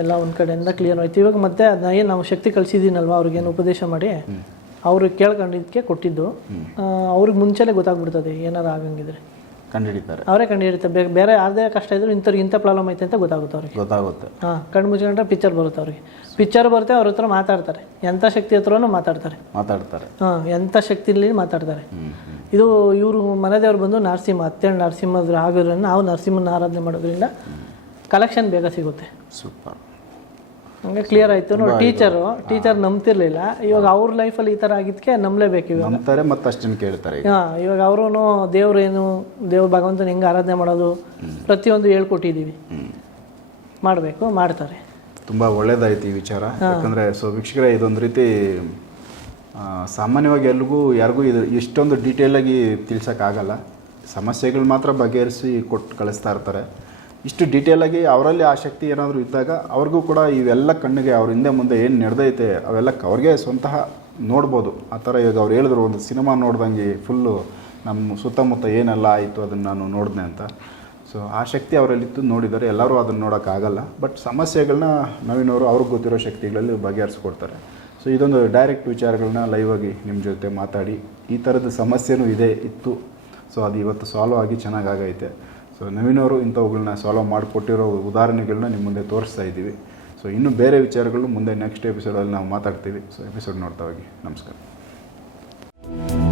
ಎಲ್ಲ ಒಂದು ಕಡೆಯಿಂದ ಕ್ಲಿಯರ್ ಆಯ್ತು. ಇವಾಗ ಮತ್ತೆ ಅದನ್ನ ಏನು ನಾವು ಶಕ್ತಿ ಕಳಿಸಿದ್ದೀನಲ್ವ ಅವ್ರಿಗೇನು ಉಪದೇಶ ಮಾಡಿ? ಅವ್ರಿಗೆ ಕೇಳ್ಕೊಂಡಿದ್ದಕ್ಕೆ ಕೊಟ್ಟಿದ್ದು. ಅವ್ರಿಗೆ ಮುಂಚೆನೇ ಗೊತ್ತಾಗ್ಬಿಡ್ತದೆ ಏನಾರು ಆಗಂಗಿದ್ರೆ. ಕಂಡುಹಿಡಿತಾರೆ. ಅವರೇ ಕಂಡುಹಿಡಿತಾರೆ ಬೇರೆ ಯಾರದೇ ಕಷ್ಟ ಇದ್ರು ಇಂಥವ್ರಿಗೆ ಇಂಥ ಪ್ರಾಬ್ಲಮ್ ಐತೆ ಅಂತ ಗೊತ್ತಾಗುತ್ತೆ ಅವ್ರಿಗೆ. ಗೊತ್ತಾಗುತ್ತೆ. ಹಾಂ ಕಣ್ಣು ಮುಚ್ಕೊಂಡ್ರೆ ಪಿಕ್ಚರ್ ಬರುತ್ತೆ ಅವ್ರಿಗೆ. ಪಿಕ್ಚರ್ ಬರುತ್ತೆ ಅವ್ರ ಹತ್ರ ಮಾತಾಡ್ತಾರೆ. ಎಂಥ ಶಕ್ತಿ ಹತ್ರನೂ ಮಾತಾಡ್ತಾರೆ. ಮಾತಾಡ್ತಾರೆ. ಹಾಂ ಎಂಥ ಶಕ್ತಿಲಿ ಮಾತಾಡ್ತಾರೆ. ಇದು ಇವರು ಮನೆದೇವ್ರು ಬಂದು ನರಸಿಂಹ ಅತ್ತೆ ನರಸಿಂಹದ್ರ ಆಗೋದ್ರಿಂದ ನಾವು ನರಸಿಂಹನ ಆರಾಧನೆ ಮಾಡೋದ್ರಿಂದ ಕಲೆಕ್ಷನ್ ಬೇಗ ಸಿಗುತ್ತೆ. ಸೂಪರ್. ಹಂಗೆ ಕ್ಲಿಯರ್ ಆಯ್ತು. ನೋಡಿ ಟೀಚರು ಟೀಚರ್ ನಂಬ್ತಿರ್ಲಿಲ್ಲ. ಇವಾಗ ಅವ್ರ ಲೈಫಲ್ಲಿ ಈ ಥರ ಆಗಿದ್ದಕ್ಕೆ ನಂಬಲೇಬೇಕು ಇವಾಗ. ನಂಬ್ತಾರೆ ಮತ್ತೆ ಅಷ್ಟನ್ನು ಕೇಳ್ತಾರೆ ಹಾಂ ಇವಾಗ ಅವರು ದೇವ್ರೇನು ದೇವ್ರ ಭಗವಂತನ ಹೆಂಗೆ ಆರಾಧನೆ ಮಾಡೋದು ಪ್ರತಿಯೊಂದು ಹೇಳ್ಕೊಟ್ಟಿದ್ದೀವಿ ಮಾಡಬೇಕು ಮಾಡ್ತಾರೆ. ತುಂಬ ಒಳ್ಳೇದಾಯ್ತು ಈ ವಿಚಾರ. ಯಾಕಂದರೆ ಸೊ ವೀಕ್ಷಕರೇ ಇದೊಂದು ರೀತಿ ಸಾಮಾನ್ಯವಾಗಿ ಎಲ್ರಿಗೂ ಯಾರಿಗೂ ಇದು ಇಷ್ಟೊಂದು ಡೀಟೇಲಾಗಿ ತಿಳ್ಸೋಕ್ಕಾಗಲ್ಲ ಸಮಸ್ಯೆಗಳು ಮಾತ್ರ ಬಗೆಹರಿಸಿ ಕೊಟ್ಟು ಕಳಿಸ್ತಾ ಇರ್ತಾರೆ. ಇಷ್ಟು ಡೀಟೇಲಾಗಿ ಅವರಲ್ಲಿ ಆ ಶಕ್ತಿ ಏನಾದರೂ ಇದ್ದಾಗ ಅವ್ರಿಗೂ ಕೂಡ ಇವೆಲ್ಲ ಕಣ್ಣಿಗೆ ಅವ್ರ ಹಿಂದೆ ಮುಂದೆ ಏನು ನಡೆದೈತೆ, ಅವೆಲ್ಲ ಅವ್ರಿಗೆ ಸ್ವಂತಹ ನೋಡ್ಬೋದು. ಆ ಥರ ಇವಾಗ ಅವ್ರು ಹೇಳಿದ್ರು, ಒಂದು ಸಿನಿಮಾ ನೋಡ್ದಂಗೆ ಫುಲ್ಲು ನಮ್ಮ ಸುತ್ತಮುತ್ತ ಏನೆಲ್ಲ ಆಯಿತು ಅದನ್ನು ನಾನು ನೋಡಿದೆ ಅಂತ. ಸೊ ಆ ಶಕ್ತಿ ಅವರಲ್ಲಿತ್ತು, ನೋಡಿದ್ದಾರೆ. ಎಲ್ಲರೂ ಅದನ್ನು ನೋಡೋಕ್ಕಾಗಲ್ಲ ಬಟ್ ಸಮಸ್ಯೆಗಳನ್ನ ನವೀನವರು ಅವ್ರಿಗೆ ಗೊತ್ತಿರೋ ಶಕ್ತಿಗಳಲ್ಲಿ ಬಗೆಹರಿಸ್ಕೊಡ್ತಾರೆ. ಸೊ ಇದೊಂದು ಡೈರೆಕ್ಟ್ ವಿಚಾರಗಳನ್ನ ಲೈವ್ ಆಗಿ ನಿಮ್ಮ ಜೊತೆ ಮಾತಾಡಿ, ಈ ಥರದ ಸಮಸ್ಯೆನೂ ಇದೆ, ಇತ್ತು. ಸೊ ಅದು ಇವತ್ತು ಸಾಲ್ವ್ ಆಗಿ ಚೆನ್ನಾಗಿ ಆಗೈತೆ. ಸೊ ನವೀನವರು ಇಂಥವುಗಳನ್ನ ಸಾಲ್ವ್ ಮಾಡಿಕೊಟ್ಟಿರೋ ಉದಾಹರಣೆಗಳನ್ನ ನಿಮ್ಮ ಮುಂದೆ ತೋರಿಸ್ತಾ ಇದ್ದೀವಿ. ಸೊ ಇನ್ನೂ ಬೇರೆ ವಿಚಾರಗಳು ಮುಂದೆ ನೆಕ್ಸ್ಟ್ ಎಪಿಸೋಡಲ್ಲಿ ನಾವು ಮಾತಾಡ್ತೀವಿ. ಸೊ ಎಪಿಸೋಡ್ ನೋಡ್ತಾ ಹೋಗಿ. ನಮಸ್ಕಾರ.